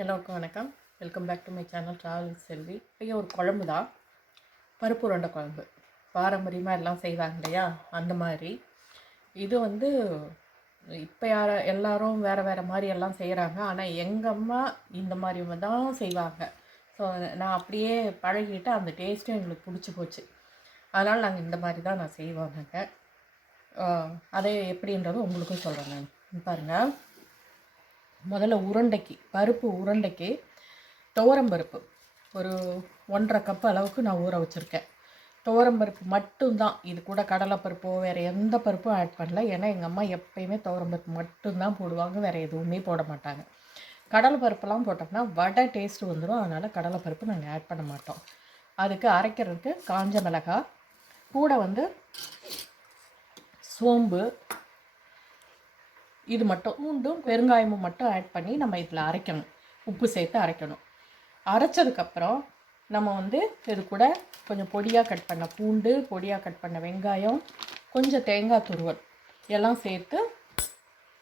எல்லோருக்கும் வணக்கம். Welcome back to my channel travel Selvi ஐயா ஒரு குழம்பு தான் பருப்பு உருண்டை குழம்பு. பாரம்பரியமாக எல்லாம் செய்வாங்க இல்லையா? அந்த மாதிரி. இது வந்து இப்போ யார எல்லாரும் வேறு வேறு மாதிரி எல்லாம் செய்கிறாங்க ஆனால் எங்கள் அம்மா இந்த மாதிரி தான் செய்வாங்க. ஸோ நான் அப்படியே பழகிட்டு அந்த டேஸ்ட்டும் எங்களுக்கு பிடிச்சி போச்சு. அதனால் நாங்கள் இந்த மாதிரி தான் நான் செய்வோம் அதே எப்படின்றதும் உங்களுக்கும் சொல்கிறேன் நான். பாருங்கள் முதல்ல உருண்டைக்கு பருப்பு உருண்டைக்கு துவரம்பருப்பு ஒரு ஒன்றரை கப் அளவுக்கு நான் ஊற வச்சுருக்கேன். துவரம்பருப்பு மட்டும்தான். இது கூட கடலைப்பருப்போ வேறு எந்த பருப்பும் ஆட் பண்ணல. ஏன்னா எங்கள் அம்மா எப்பயுமே துவரம்பருப்பு மட்டும்தான் போடுவாங்க. வேறு எதுவுமே போட மாட்டாங்க. கடலைப்பருப்புலாம் போட்டோம்னா வடை டேஸ்ட் வந்துடும் அதனால் கடலைப்பருப்பு நாங்கள் ஆட் பண்ண மாட்டோம். அதுக்கு அரைக்கிறதுக்கு காஞ்ச மிளகாய் கூட வந்து சோம்பு இது மட்டும் பூண்டும் பெருங்காயமும் மட்டும் ஆட் பண்ணி நம்ம இதில் அரைக்கணும். உப்பு சேர்த்து அரைக்கணும். அரைச்சதுக்கப்புறம் நம்ம வந்து இது கூட கொஞ்சம் பொடியாக கட் பண்ண பூண்டு பொடியாக கட் பண்ண வெங்காயம் கொஞ்சம் தேங்காய் துருவல் எல்லாம் சேர்த்து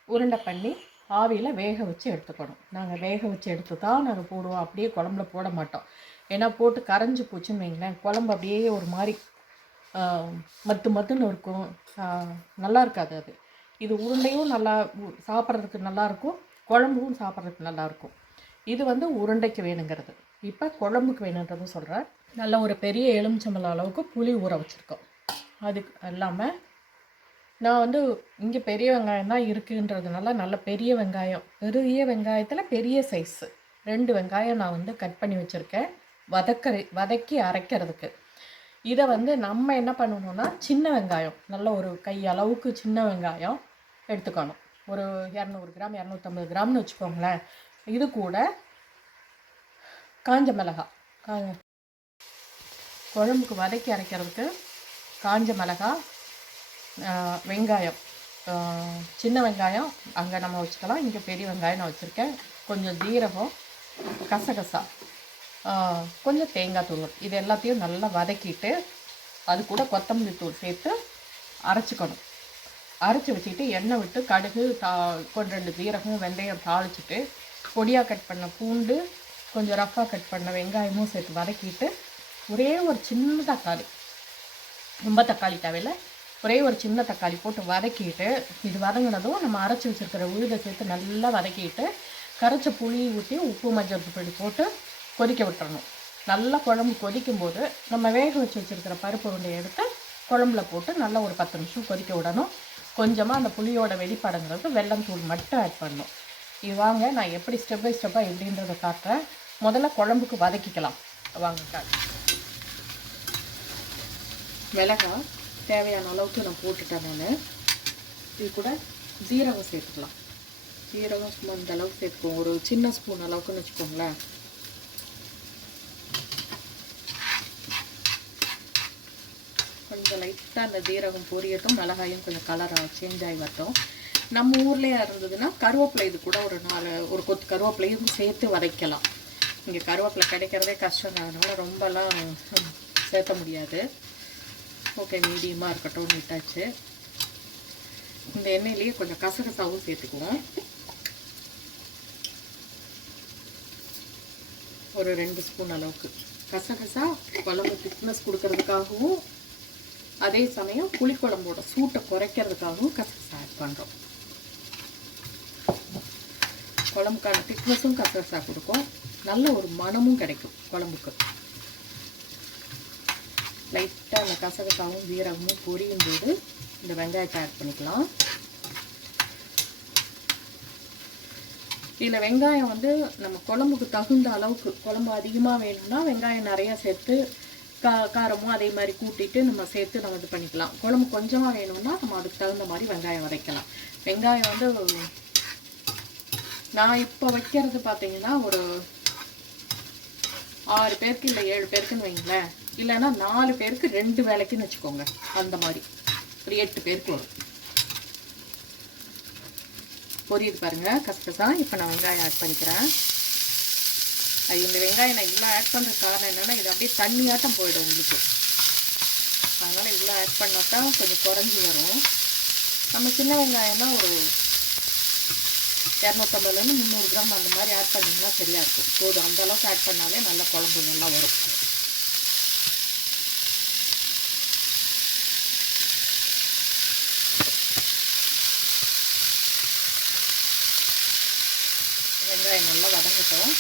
உருண்டை பண்ணி ஆவியில் வேக வச்சு எடுத்துக்கணும். நாங்கள் வேக வச்சு எடுத்து தான் நாங்கள் போடுவோம். அப்படியே குழம்புல போட மாட்டோம். ஏன்னா போட்டு கரைஞ்சி போச்சுன்னு வைங்களேன் குழம்பு அப்படியே ஒரு மாதிரி மத்து மத்துன்னு இருக்கும். நல்லா இருக்காது அது. இது உருண்டையும் நல்லா சாப்பிட்றதுக்கு நல்லாயிருக்கும். குழம்பும் சாப்பிட்றதுக்கு நல்லாயிருக்கும். இது வந்து உருண்டைக்கு வேணுங்கிறது. இப்போ குழம்புக்கு வேணுன்றது சொல்கிறேன். நல்ல ஒரு பெரிய எலுமிச்சம்பழம் அளவுக்கு புளி ஊற வச்சுருக்கோம். அதுக்கு இல்லாமல் நான் வந்து இங்கே பெரிய வெங்காயம் தான் இருக்குன்றதுனால நல்ல பெரிய வெங்காயம் பெரிய வெங்காயத்தில் பெரிய சைஸு ரெண்டு வெங்காயம் நான் வந்து கட் பண்ணி வச்சுருக்கேன். வதக்கறி வதக்கி அரைக்கிறதுக்கு. இதை வந்து நம்ம என்ன பண்ணணும்னா சின்ன வெங்காயம் நல்ல ஒரு கை அளவுக்கு சின்ன வெங்காயம் எடுத்துக்கணும். ஒரு இரநூறு கிராம் இரநூத்தம்பது கிராம்னு வச்சுக்கோங்களேன். இது கூட காஞ்ச மிளகா. கா குழம்புக்கு வதக்கி அரைக்கிறதுக்கு காஞ்ச மிளகா வெங்காயம். சின்ன வெங்காயம் அங்கே நம்ம வச்சுக்கலாம். இங்கே பெரிய வெங்காயம் நான் வச்சுருக்கேன். கொஞ்சம் ஜீரகம் கசகசா கொஞ்சம் தேங்காய் தூள். இது எல்லாத்தையும் நல்லா வதக்கிட்டு அது கூட கொத்தமல்லி தூள் சேர்த்து அரைச்சிக்கணும். அரைச்சி வச்சுக்கிட்டு எண்ணெய் விட்டு கடுகு தா கொஞ்சம் ரெண்டு ஜீரகம் வெந்தயம் தாளிச்சிட்டு பொடியாக கட் பண்ண பூண்டு கொஞ்சம் ரஃப்பாக கட் பண்ண வெங்காயமும் சேர்த்து வதக்கிட்டு ஒரே ஒரு சின்ன தக்காளி. ரொம்ப தக்காளி தேவையில்லை. ஒரே ஒரு சின்ன தக்காளி போட்டு வதக்கிட்டு இது வதங்கினதும் நம்ம அரைச்சி வச்சுருக்கிற உழுதை சேர்த்து நல்லா வதக்கிட்டு கரைச்ச புளி ஊற்றி உப்பு மஞ்சள் பொடி போட்டு கொதிக்க விட்டுறணும். நல்லா குழம்பு கொதிக்கும் போது நம்ம வேக வச்சு வச்சுருக்கிற பருப்பு உருண்டையை எடுத்து குழம்புல போட்டு நல்லா ஒரு பத்து நிமிஷம் கொதிக்க விடணும். கொஞ்சமாக அந்த புளியோட வெளிப்படங்கிறது வெள்ளம் தூள் மட்டும் ஆட் பண்ணும். இது வாங்க நான் எப்படி ஸ்டெப் பை ஸ்டெப்பாக எப்படின்றத காட்டுறேன். முதல்ல குழம்புக்கு வதக்கிக்கலாம். வாங்க காட்டு மிளகாய் தேவையான அளவுக்கு நான் போட்டுட்டேன் நான். இது கூட ஜீரகம் சேர்த்துக்கலாம். ஜீரகம் சும்மா இந்த அளவுக்கு சேர்த்துக்கோங்க. ஒரு சின்ன ஸ்பூன் அளவுக்குன்னு வச்சுக்கோங்களேன். கொஞ்சம் லைட்டாக அந்த ஜீரகம் பொரியட்டும் மிளகாயும் கொஞ்சம் கலராக சேஞ்ச் ஆகி வரட்டும். நம்ம ஊர்லேயே இருந்ததுன்னா கருவேப்பிலை இது கூட ஒரு நாலு ஒரு கொத்து கருவேப்பிலையும் சேர்த்து வதைக்கலாம். இங்கே கருவேப்பிலை கிடைக்கிறதே கஷ்டம் அதனால ரொம்பலாம் சேர்த்த முடியாது. ஓகே மீடியமாக இருக்கட்டும் நீட்டாச்சு இந்த எண்ணெயிலேயே கொஞ்சம் கசகசாவும் சேர்த்துக்குவோம். ஒரு ரெண்டு ஸ்பூன் அளவுக்கு. கசகசா குழம்பு திக்னஸ் கொடுக்கறதுக்காகவும் அதே சமயம் புளிக்குழம்போட சூட்டை குறைக்கிறதுக்காகவும் கசகசா ஆட் பண்ணுறோம் குழம்புக்கான திக்னஸும் கசகசா கொடுக்கும். நல்ல ஒரு மனமும் கிடைக்கும் குழம்புக்கு. லைட்டாக அந்த கசகசாவும் வீரகமும் பொரியும் போது இந்த வெங்காயத்தை ஆட் பண்ணிக்கலாம். இதில் வெங்காயம் வந்து நம்ம குழம்புக்கு தகுந்த அளவுக்கு குழம்பு அதிகமாக வேணும்னா வெங்காயம் நிறையா சேர்த்து கா காரமும் அதே மாதிரி கூட்டிட்டு நம்ம சேர்த்து நம்ம இது பண்ணிக்கலாம். குழம்பு கொஞ்சமாக வேணும்னா நம்ம அதுக்கு தகுந்த மாதிரி வெங்காயம் வதக்கலாம். வெங்காயம் வந்து நான் இப்போ வைக்கிறது பார்த்தீங்கன்னா ஒரு ஆறு பேருக்கு இல்லை ஏழு பேருக்குன்னு வைங்களேன். இல்லைன்னா நாலு பேருக்கு ரெண்டு வேலைக்குன்னு வச்சுக்கோங்க. அந்த மாதிரி. ஒரு எட்டு பேருக்கு வரும். பொரியுது பாருங்கள் கசகசா இப்போ நான் வெங்காயம் ஆட் பண்ணிக்கிறேன். இந்த வெங்காயம் நான் இவ்வளோ ஆட் பண்ணுற காரணம் என்னென்னா இது அப்படியே தண்ணியாட்டம் போயிடும் உங்களுக்கு. அதனால் இவ்வளோ ஆட் பண்ணால் தான் கொஞ்சம் குறைஞ்சி வரும். நம்ம சின்ன வெங்காயம்னா ஒரு இரநூத்தம்பதுலேருந்து முந்நூறு கிராம் அந்த மாதிரி ஆட் பண்ணிங்கன்னா சரியாக இருக்கும். போதும். அந்த அளவுக்கு ஆட் பண்ணாலே நல்லா குழம்பு நல்லா வரும். வெங்காயம் நல்லா வதங்கட்டும்.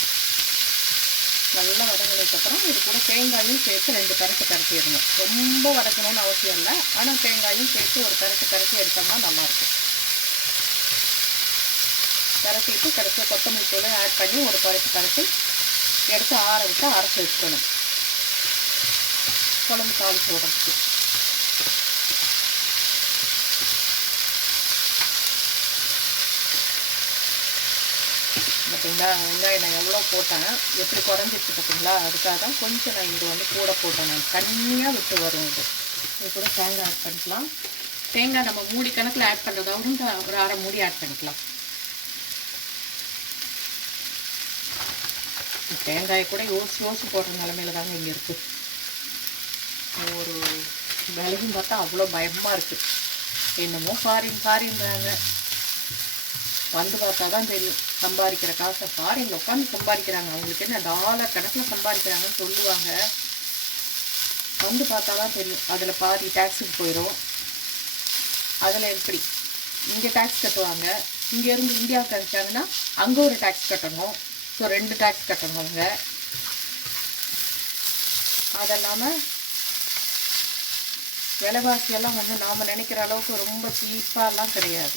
நல்லா வதங்கினதுக்கப்புறம் இது கூட தேங்காயும் சேர்த்து ரெண்டு கரட்டு கரட்டிடணும் ரொம்ப வதக்கணும்னு அவசியம் இல்லை. ஆனால் தேங்காயும் சேர்த்து ஒரு கரட்டு கரட்டி எடுத்தோம்னா நல்லாயிருக்கும் கரட்டிட்டு கடைசியாக கொத்தமல்லி தூளை ஆட் பண்ணி ஒரு கரட்டு கரட்டி எடுத்து ஆற விட்டு அரைச்சி வச்சுக்கணும். குழம்பு தாளிச்சு விடுறதுக்கு. பார்த்தீங்களா? வெங்காயம் நான் எவ்வளோ போட்டேன்? எப்படி குறைஞ்சிருச்சு பார்த்தீங்களா? அதுக்காக தான் கொஞ்சம் நான் இது வந்து கூட போட்டேன் நான். தண்ணியாக விட்டு வரும் இது. இது கூட தேங்காய் ஆட் பண்ணிக்கலாம். தேங்காய் நம்ம மூடி கணக்கில் ஆட் பண்ணுறதாகவும் ஒரு அரை மூடி ஆட் பண்ணிக்கலாம். தேங்காயை கூட யோசிச்சு யோசிச்சு போடுற நிலமையில தாங்க இங்கே இருக்குது ஒரு விலையும் பார்த்தா அவ்வளோ பயமாக இருக்குது என்னமோ ஃபாரின் ஃபாரின்றாங்க. வந்து பார்த்தா தான் தெரியும். சம்பாதிக்கிற காசை ஃபாரினில் உட்காந்து சம்பாதிக்கிறாங்க. அவங்களுக்கு என்ன டாலர் கணக்கில் சம்பாதிக்கிறாங்கன்னு சொல்லுவாங்க. வந்து பார்த்தா தான் தெரியும். அதில் பாதி டேக்ஸுக்கு போயிடும் அதில் எப்படி? இங்கே டேக்ஸ் கட்டுவாங்க. இங்கேருந்து இந்தியாவுக்கு அனுப்பிச்சாங்கன்னா அங்கே ஒரு டேக்ஸ் கட்டணும். ஸோ ரெண்டு டேக்ஸ் கட்டணும் அவங்க. அது இல்லாமல் விலைவாசியெல்லாம் ஒன்றும் நாம் நினைக்கிற அளவுக்கு ரொம்ப சீப்பாலாம் கிடையாது.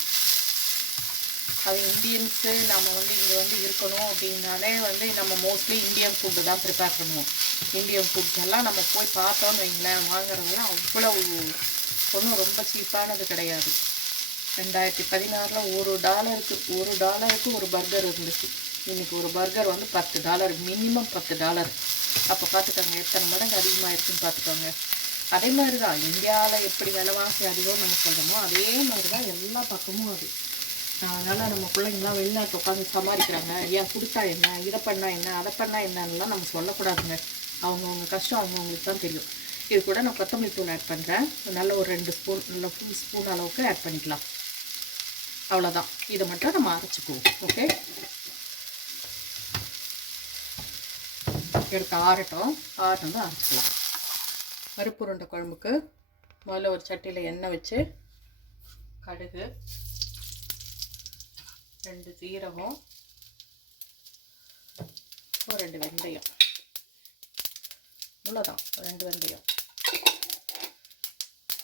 அது இந்தியன்ஸு நம்ம வந்து இங்கே வந்து இருக்கணும் அப்படின்னாலே வந்து நம்ம மோஸ்ட்லி இந்தியன் ஃபுட்டு தான் ப்ரிப்பேர் பண்ணுவோம். இந்தியன் ஃபுட்ஸெல்லாம் நம்ம போய் பார்த்தோம்னு வைங்களேன் வாங்குறதெல்லாம் அவ்வளவு ஒன்றும் ரொம்ப சீப்பானது கிடையாது. ரெண்டாயிரத்தி பதினாறில் ஒரு டாலருக்கு ஒரு டாலருக்கு ஒரு பர்கர் இருந்துச்சு. இன்றைக்கி ஒரு பர்கர் வந்து பத்து டாலர் மினிமம் பத்து டாலர். அப்போ பார்த்துக்கோங்க எத்தனை மடங்கு அதிகமாகிடுச்சுன்னு பார்த்துக்கோங்க. அதே மாதிரி தான் இந்தியாவில் எப்படி விலைவாசி அதிகம்னு நம்ம சொல்கிறோமோ அதே மாதிரி தான் எல்லா பக்கமும் அது. அதனால் நம்ம பிள்ளைங்களாம் வெளிநாட்டு உட்காந்து சமாளிக்கிறாங்க. ஏன் கொடுத்தா என்ன? இதை பண்ணால் என்ன? அதை பண்ணால் என்னன்னுலாம் நம்ம சொல்லக்கூடாதுங்க. அவங்கவுங்க கஷ்டம் அவங்கவுங்களுக்கு தான் தெரியும். இது கூட நான் கொத்தமல்லி தூள் ஆட் பண்ணுறேன் நல்ல ஒரு ரெண்டு ஸ்பூன் நல்ல ஃபுல் ஸ்பூன் அளவுக்கு ஆட் பண்ணிக்கலாம். அவ்வளோதான் இதை மட்டும் நம்ம அரைச்சிக்குவோம். ஓகே எடுத்து ஆறட்டும். ஆறட்டும் தான் அரைச்சிக்கலாம். பருப்பு உருண்டை குழம்புக்கு முதல்ல ஒரு சட்டியில் எண்ணெய் வச்சு கடுகு ரெண்டு சீரகம் ஒரு ரெண்டு வெந்தயம். இவ்வளோதான் ரெண்டு வெந்தயம்.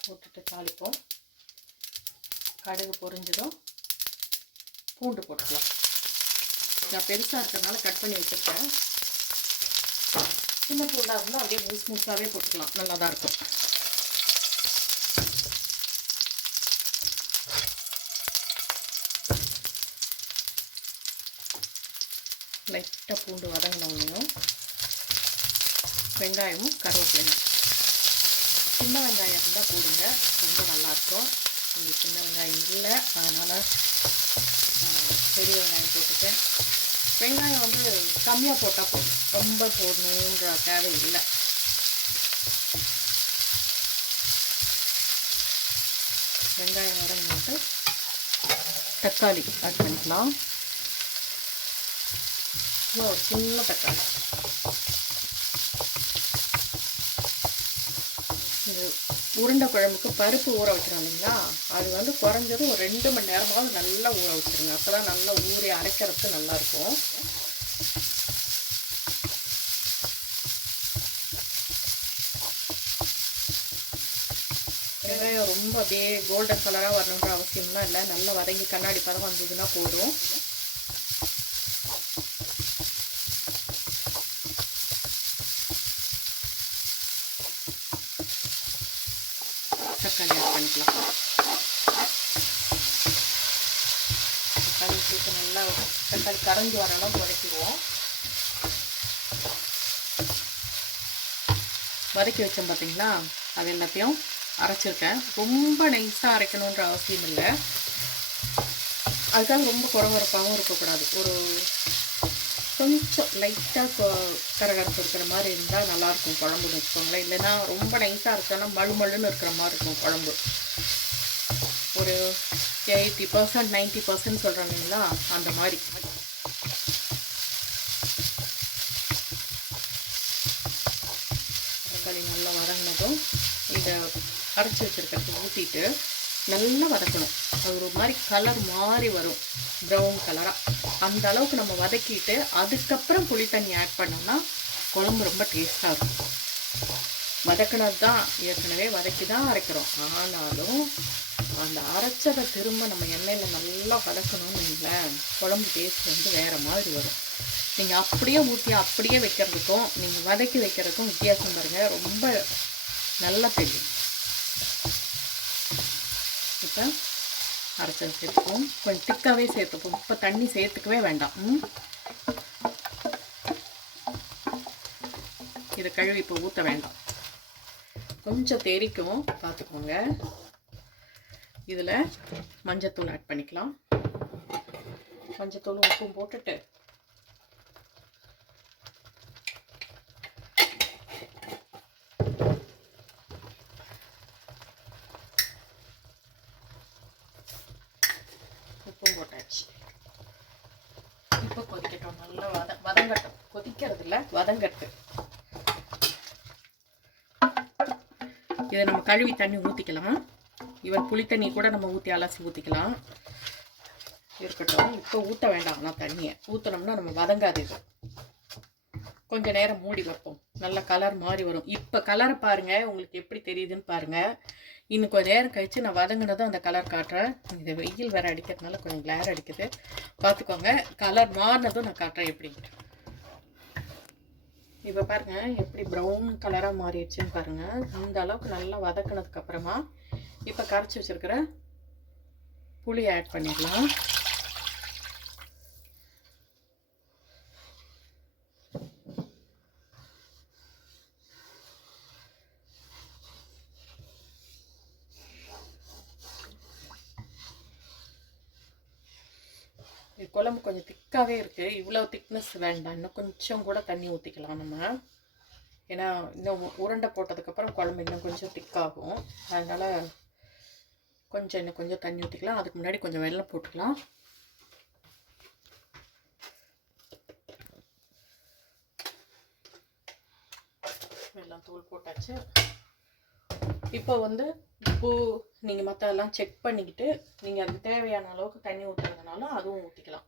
போட்டுட்டு தாளிப்போம். கடுகு பொரிஞ்சதும் பூண்டு போட்டுக்கலாம். நான் பெருசாக இருக்கிறதுனால கட் பண்ணி வச்சுருக்கேன். சின்ன பூண்டாக இருந்தால் அப்படியே மூஸ் மூஸாகவே போட்டுக்கலாம். நல்லா தான் இருக்கும் லைட்டாக பூண்டு வதங்கினோடனையும் வெங்காயமும் கருவேப்பிலையும். சின்ன வெங்காயம் இருந்தால் போடுங்க. ரொம்ப நல்லாயிருக்கும் இங்கே சின்ன வெங்காயம் இல்லை. அதனால் பெரிய வெங்காயம் போட்டுட்டேன் வெங்காயம் வந்து கம்மியாக போட்டால் போதும். ரொம்ப போடணுன்ற தேவை இல்லை. வெங்காயம் வதங்கிட்டு தக்காளி ஆட் பண்ணிக்கலாம். ஒரு சின்ன தக்காளி. இது உருண்டை குழம்புக்கு பருப்பு ஊற வைக்கிறோம் இல்லைங்களா? அது வந்து குறைஞ்சது ஒரு ரெண்டு மணி நேரமாவது நல்லா ஊற வச்சுருங்க. அப்போ தான் நல்லா ஊறி அரைக்கிறதுக்கு நல்லாயிருக்கும் வெங்காயம் ரொம்ப அப்படியே கோல்டன் கலராக வரணுன்ற அவசியம்லாம் இல்லை. நல்லா வதங்கி கண்ணாடி பதம் வந்ததுன்னா போதும். தக்காளி பண்ணிக்கலாம் தக்காளி சேர்த்து நல்லா தக்காளி கரைஞ்சி வர அளவுக்கு வதக்கிடுவோம் வதக்கி வச்சோம் பார்த்தீங்களா அது எல்லாத்தையும் அரைச்சிருக்கேன் ரொம்ப நைஸாக அரைக்கணுன்ற அவசியம் இல்லை அதுக்காக ரொம்ப குறவரப்பாகவும் இருக்கக்கூடாது ஒரு கொஞ்சம் லைட்டாக கரகரப்பு இருக்கிற மாதிரி இருந்தால் நல்லாயிருக்கும் குழம்புன்னு வச்சுக்கோங்களேன் இல்லைன்னா ரொம்ப நைஸாக இருக்கோன்னா மழு மழுன்னு இருக்கிற மாதிரி இருக்கும் குழம்பு. ஒரு எயிட்டி பர்சன்ட் நைன்ட்டி பர்சன்ட் சொல்கிறோம் இல்லைங்களா? அந்த மாதிரி. தக்காளி நல்லா வதங்கினதும் இதை அரைச்சி வச்சுருக்கிறத ஊற்றிட்டு நல்லா வதக்கணும். அது ஒரு மாதிரி கலர் மாறி வரும். ப்ரௌன் கலராக அந்த அளவுக்கு நம்ம வதக்கிட்டு அதுக்கப்புறம் புளி தண்ணி ஆட் பண்ணோம்னா குழம்பு ரொம்ப டேஸ்ட்டாக இருக்கும். வதக்கினது தான் ஏற்கனவே வதக்கி தான் அரைக்கிறோம். ஆனாலும் அந்த அரைச்சதை திரும்ப நம்ம எண்ணெயில் நல்லா வதக்கணும்னு வைங்களேன் குழம்பு டேஸ்ட் வந்து வேறு மாதிரி வரும். நீங்கள் அப்படியே ஊற்றி அப்படியே வைக்கிறதுக்கும் நீங்கள் வதக்கி வைக்கிறதுக்கும் வித்தியாசம் பாருங்கள் ரொம்ப நல்லா தெரியும். இப்போ அரைச்சது சேர்த்துப்போம். கொஞ்சம் திக்காகவே சேர்த்துப்போம். இப்போ தண்ணி சேர்த்துக்கவே வேண்டாம். ம்? இதை கழுவி இப்போ ஊற்ற வேண்டாம். கொஞ்சம் தெரிக்கும். பார்த்துக்கோங்க. இதில் மஞ்சத்தூள் ஆட் பண்ணிக்கலாம். மஞ்சத்தூள் உப்பும் போட்டுட்டு. உப்பும் போட்டாச்சு. இப்போ கொதிக்கட்டும். நல்லா வத வதங்கட்டும். கொதிக்கிறது இல்லை வதங்கட்டு. இதை நம்ம கழுவி தண்ணி ஊற்றிக்கலாம் இவன் புளி தண்ணி கூட நம்ம ஊற்றி அலசி ஊற்றிக்கலாம் இருக்கட்டும். இப்போ ஊற்ற வேண்டாம். நான் தண்ணியை. ஊற்றினோம்னா நம்ம வதங்காது இது. கொஞ்ச நேரம் மூடி வைப்போம். நல்ல கலர் மாறி வரும். இப்போ கலரை பாருங்கள் உங்களுக்கு எப்படி தெரியுதுன்னு பாருங்கள் இன்னும் கொஞ்சம் நேரம் கழித்து நான் வதங்கினதும் அந்த கலர் காட்டுறேன். இது வெயில் வேறு அடிக்கிறதுனால கொஞ்சம் கிளேர் அடிக்குது. பார்த்துக்கோங்க கலர் மாறினதும் நான் காட்டுறேன் எப்படின்ட்டு இப்போ பாருங்கள் எப்படி ப்ரௌன் கலராக மாறிடுச்சுன்னு பாருங்கள் இந்த அளவுக்கு நல்லா வதக்கினதுக்கப்புறமா இப்போ கரைச்சி வச்சுருக்கிற புளி ஆட் பண்ணிடலாம். இது குழம்பு கொஞ்சம் திக்காகவே இருக்குது இவ்வளோ திக்னஸ் வேண்டாம். இன்னும் கொஞ்சம் கூட தண்ணி ஊற்றிக்கலாம் நம்ம. ஏன்னா இன்னும் உருண்டை போட்டதுக்கப்புறம் குழம்பு இன்னும் கொஞ்சம் திக்காகும் அதனால் கொஞ்சம் இன்னும் கொஞ்சம் தண்ணி ஊற்றிக்கலாம் அதுக்கு முன்னாடி கொஞ்சம் வெள்ளம் போட்டுக்கலாம். வெள்ளம் தூள் போட்டாச்சு. இப்போ வந்து உப்பு நீங்கள் மற்றதெல்லாம் செக் பண்ணிக்கிட்டு நீங்கள் அதுக்கு தேவையான அளவுக்கு தண்ணி ஊற்றுறதுனால அதுவும் ஊற்றிக்கலாம்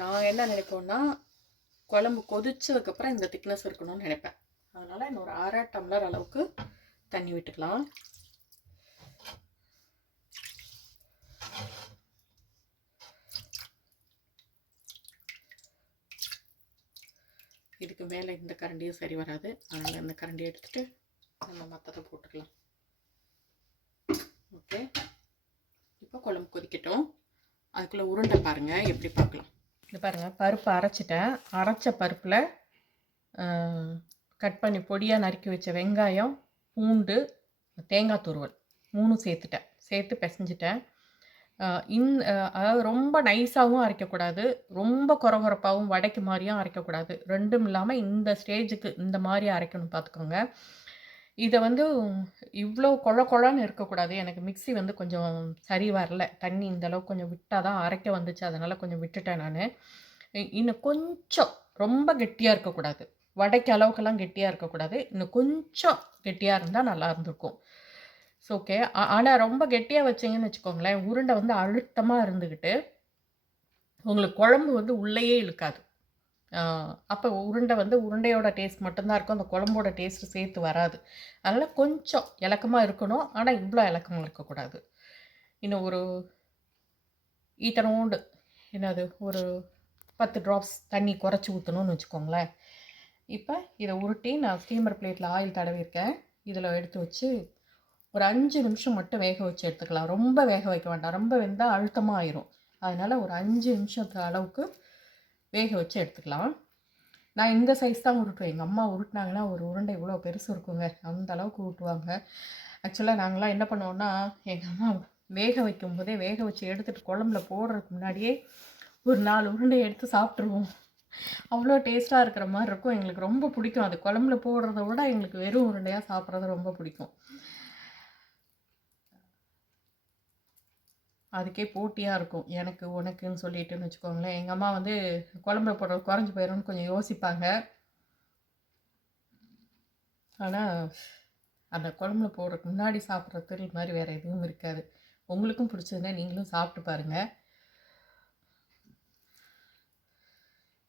நான் என்ன நினைப்போன்னா குழம்பு கொதிச்சதுக்கப்புறம் இந்த திக்னஸ் இருக்கணும்னு நினைப்பேன். அதனால் இன்னொரு அரை டம்ளர் அளவுக்கு தண்ணி விட்டுக்கலாம். இதுக்கு மேலே இந்த கரண்டியும் சரி வராது. அதனால் இந்த கரண்டியை எடுத்துகிட்டு நம்ம மற்றதை போட்டுக்கலாம். ஓகே இப்போ குழம்பு கொதிக்கட்டும். அதுக்குள்ளே உருண்டை பாருங்கள் எப்படி பார்க்கலாம். இது பாருங்கள் பருப்பு அரைச்சிட்டேன். அரைச்ச பருப்பில் கட் பண்ணி பொடியாக நறுக்கி வச்ச வெங்காயம் பூண்டு தேங்காய் துருவல் மூணும் சேர்த்துட்டேன். சேர்த்து பிசைஞ்சிட்டேன். இந் அதாவது ரொம்ப நைஸாகவும் அரைக்கக்கூடாது. ரொம்ப குறகுறப்பாகவும் வடைக்கு மாதிரியும் அரைக்கக்கூடாது. ரெண்டும் இல்லாமல் இந்த ஸ்டேஜுக்கு இந்த மாதிரி அரைக்கணும் பார்த்துக்கோங்க இதை வந்து இவ்வளோ கொழ கொழன்னு இருக்கக்கூடாது. எனக்கு மிக்ஸி வந்து கொஞ்சம் சரி வரல. தண்ணி இந்தளவுக்கு கொஞ்சம் விட்டால் தான் அரைக்க வந்துச்சு. அதனால் கொஞ்சம் விட்டுட்டேன் நான். இன்னும் கொஞ்சம் ரொம்ப கெட்டியாக இருக்கக்கூடாது. வடைக்கு அளவுக்கெல்லாம் கெட்டியாக இருக்கக்கூடாது. இன்னும் கொஞ்சம் கெட்டியாக இருந்தால் நல்லா இருந்திருக்கும். ஸோ ஓகே ஆனால் ரொம்ப கெட்டியாக வச்சிங்கன்னு வச்சுக்கோங்களேன் உருண்டை வந்து அழுத்தமாக இருந்துக்கிட்டு உங்களுக்கு குழம்பு வந்து உள்ளேயே இழுக்காது. அப்போ உருண்டை வந்து உருண்டையோட டேஸ்ட் மட்டும்தான் இருக்கும். அந்த குழம்போட டேஸ்ட் சேர்த்து வராது. அதனால் கொஞ்சம் இலக்கமாக இருக்கணும். ஆனால் இவ்வளோ இலக்கமாக இருக்கக்கூடாது. இன்னும் ஒரு ஈத்தனோண்டு என்னது ஒரு பத்து ட்ராப்ஸ் தண்ணி குறைச்சி ஊற்றணும்னு வச்சுக்கோங்களேன். இப்போ இதை உருட்டி நான் ஸ்டீமர் பிளேட்டில் ஆயில் தடவிருக்கேன் இதில் எடுத்து வச்சு ஒரு அஞ்சு நிமிஷம் மட்டும் வேக வச்சு எடுத்துக்கலாம். ரொம்ப வேக வைக்க வேண்டாம். ரொம்ப வெந்தால் அழுத்தமாக ஆயிரும். அதனால் ஒரு அஞ்சு நிமிஷத்து அளவுக்கு வேக வச்சு எடுத்துக்கலாம். நான் இந்த சைஸ் தான் உருட்டுவேன். எங்கள் அம்மா உருட்டினாங்கன்னா ஒரு உருண்டை இவ்வளோ பெருசு இருக்குங்க. அந்த அளவுக்கு உருட்டுவாங்க. ஆக்சுவலாக நாங்களாம் என்ன பண்ணுவோன்னா எங்கள் அம்மா வேக வைக்கும் போதே வேக வச்சு எடுத்துகிட்டு குழம்புல போடுறதுக்கு முன்னாடியே ஒரு நாலு உருண்டையை எடுத்து சாப்பிட்ருவோம் அவ்வளோ டேஸ்ட்டாக இருக்கிற மாதிரி இருக்கும். எங்களுக்கு ரொம்ப பிடிக்கும். அது குழம்புல போடுறத விட எங்களுக்கு வெறும் உருண்டையாக சாப்பிட்றது ரொம்ப பிடிக்கும். அதுக்கே போட்டியாக இருக்கும். எனக்கு உனக்குன்னு சொல்லிட்டுன்னு வச்சுக்கோங்களேன். எங்கள் அம்மா வந்து குழம்புல போடுறது குறைஞ்சி போயிடும்னு கொஞ்சம் யோசிப்பாங்க. ஆனால் அந்த குழம்புல போடுறதுக்கு முன்னாடி சாப்பிட்ற திரில் மாதிரி வேறு எதுவும் இருக்காது. உங்களுக்கும் பிடிச்சதுன்னா நீங்களும் சாப்பிட்டு பாருங்கள்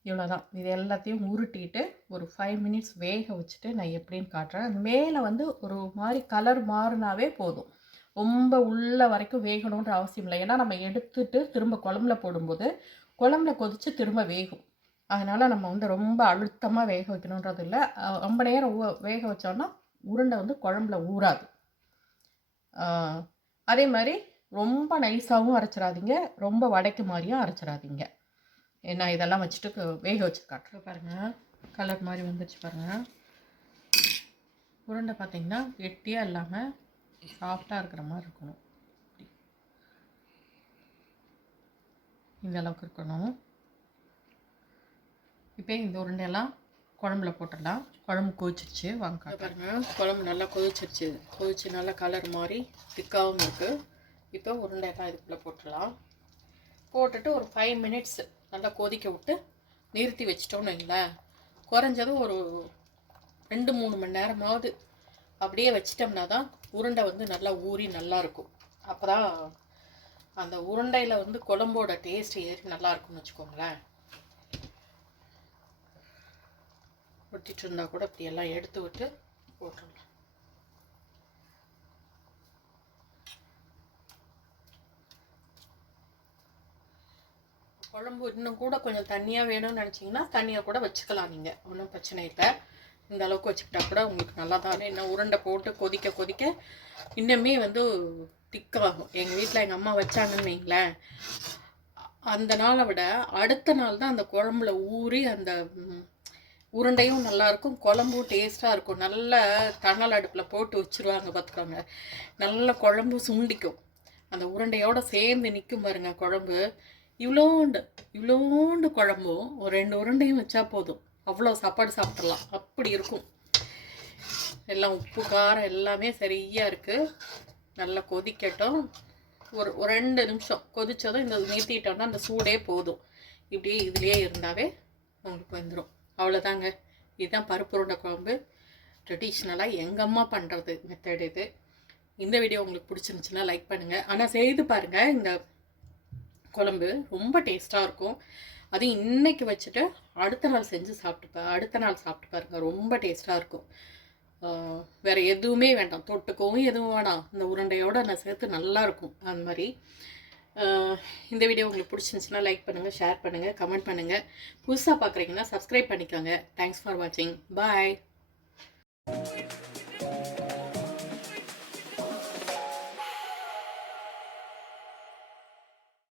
இவ்வளோதான் இது எல்லாத்தையும் உருட்டிட்டு ஒரு ஃபைவ் மினிட்ஸ் வேக வச்சுட்டு நான் எப்படின்னு காட்டுறேன். மேலே வந்து ஒரு மாதிரி கலர் மாறினாவே போதும். ரொம்ப உள்ள வரைக்கும் வேகணுன்ற அவசியம் இல்லை. ஏன்னா நம்ம எடுத்துட்டு திரும்ப குழம்புல போடும்போது குழம்புல கொதித்து திரும்ப வேகும். அதனால் நம்ம வந்து ரொம்ப அழுத்தமாக வேக வைக்கணுன்றது இல்லை. ரொம்ப நேரம் ஊ- வேக வச்சோன்னா உருண்டை வந்து குழம்புல ஊறாது. அதே மாதிரி ரொம்ப நைஸாகவும் அரைச்சிடாதீங்க. ரொம்ப வடைக்கு மாதிரியும் அரைச்சிடாதீங்க. நான் இதெல்லாம் வச்சுட்டு வேக வச்சு காட்டுறேன் பாருங்கள் கலர் மாதிரி வந்துருச்சு பாருங்கள் உருண்டை பார்த்திங்கன்னா கெட்டியாக இல்லாமல் சாஃப்டாக இருக்கிற மாதிரி இருக்கணும். இந்த அளவுக்கு இருக்கணும். இப்போ இந்த உருண்டையெல்லாம் குழம்புல போட்டுடலாம். குழம்பு கொதிச்சிருச்சு. வாங்க பாருங்க. குழம்பு நல்லா கொதிச்சிருச்சு. கொதிச்சு நல்லா கலர் மாதிரி திக்காகவும் இருக்குது இப்போ உருண்டையெல்லாம் இதுக்குள்ளே போட்டுடலாம். போட்டுட்டு ஒரு ஃபைவ் மினிட்ஸ் நல்லா கொதிக்க விட்டு நிறுத்தி வச்சிட்டோம்னு வைங்களேன். குறைஞ்சதும் ஒரு ரெண்டு மூணு மணி நேரமாவது அப்படியே வச்சிட்டோம்னா தான் உருண்டை வந்து நல்லா ஊறி நல்லா இருக்கும். அப்போ தான் அந்த உருண்டையில் வந்து குழம்போட டேஸ்ட் ஏறி நல்லா இருக்கும்னு வச்சுக்கோங்களேன். ஒட்டிட்டு இருந்தால் கூட இப்படி எல்லாம் எடுத்து விட்டு போட்டுடலாம். குழம்பு இன்னும் கூட கொஞ்சம் தண்ணியாக வேணும்னு நினச்சிங்கன்னா தண்ணியாக கூட வச்சுக்கலாம் நீங்கள் ஒன்றும் பிரச்சனை இல்லை. இந்த அளவுக்கு வச்சுக்கிட்டா கூட உங்களுக்கு நல்லா தான் இன்னும் உருண்டை போட்டு கொதிக்க கொதிக்க இன்னுமே வந்து திக்காகும். எங்கள் வீட்டில் எங்கள் அம்மா வச்சாங்கன்னு வைங்களேன். அந்த நாளை விட அடுத்த நாள் தான் அந்த குழம்புல ஊறி அந்த உருண்டையும் நல்லாயிருக்கும் குழம்பும் டேஸ்ட்டாக இருக்கும். நல்ல தணல் அடுப்பில் போட்டு வச்சுருவாங்க பார்த்துக்கோங்க நல்ல குழம்பு சுண்டிக்கும். அந்த உருண்டையோடு சேர்ந்து நிற்கும் பாருங்க குழம்பு. இவ்வளோண்டு இவ்வளோண்டு குழம்பும் ஒரு ரெண்டு உருண்டையும் வச்சா போதும். அவ்வளோ சாப்பாடு சாப்பிட்றலாம் அப்படி இருக்கும். எல்லாம் உப்பு காரம் எல்லாமே சரியாக இருக்குது நல்லா கொதிக்கட்டும். ஒரு ஒரு ரெண்டு நிமிஷம் கொதித்ததும் இந்த நிறுத்திட்டோம்னா அந்த சூடே போதும். இப்படியே இதுலேயே இருந்தாவே உங்களுக்கு வந்துடும் அவ்வளோதாங்க. இதுதான் பருப்பு உருண்டை குழம்பு. ட்ரெடிஷ்னலாக எங்கள் அம்மா பண்ணுறது மெத்தட் இது. இந்த வீடியோ உங்களுக்கு பிடிச்சிருந்துச்சுன்னா லைக் பண்ணுங்கள் ஆனால் செய்து பாருங்கள் இந்த குழம்பு ரொம்ப டேஸ்ட்டாக இருக்கும். அதையும் இன்னைக்கு வச்சுட்டு அடுத்த நாள் செஞ்சு சாப்பிட்டு பா அடுத்த நாள் சாப்பிட்டு பாருங்க. ரொம்ப டேஸ்ட்டாக இருக்கும். வேறு வேற எதுவுமே வேண்டாம். தொட்டுக்கவும் எதுவும் வேணாம். இந்த உருண்டையோட நான் சேர்த்து நல்லாயிருக்கும் அந்த மாதிரி. இந்த வீடியோ உங்களுக்கு பிடிச்சிருந்துச்சுன்னா லைக் பண்ணுங்கள் ஷேர் பண்ணுங்கள் கமெண்ட் பண்ணுங்கள் புதுசாக பார்க்குறீங்கன்னா சப்ஸ்கிரைப் பண்ணிக்கோங்க. தேங்க்ஸ் ஃபார் வாட்சிங் பாய்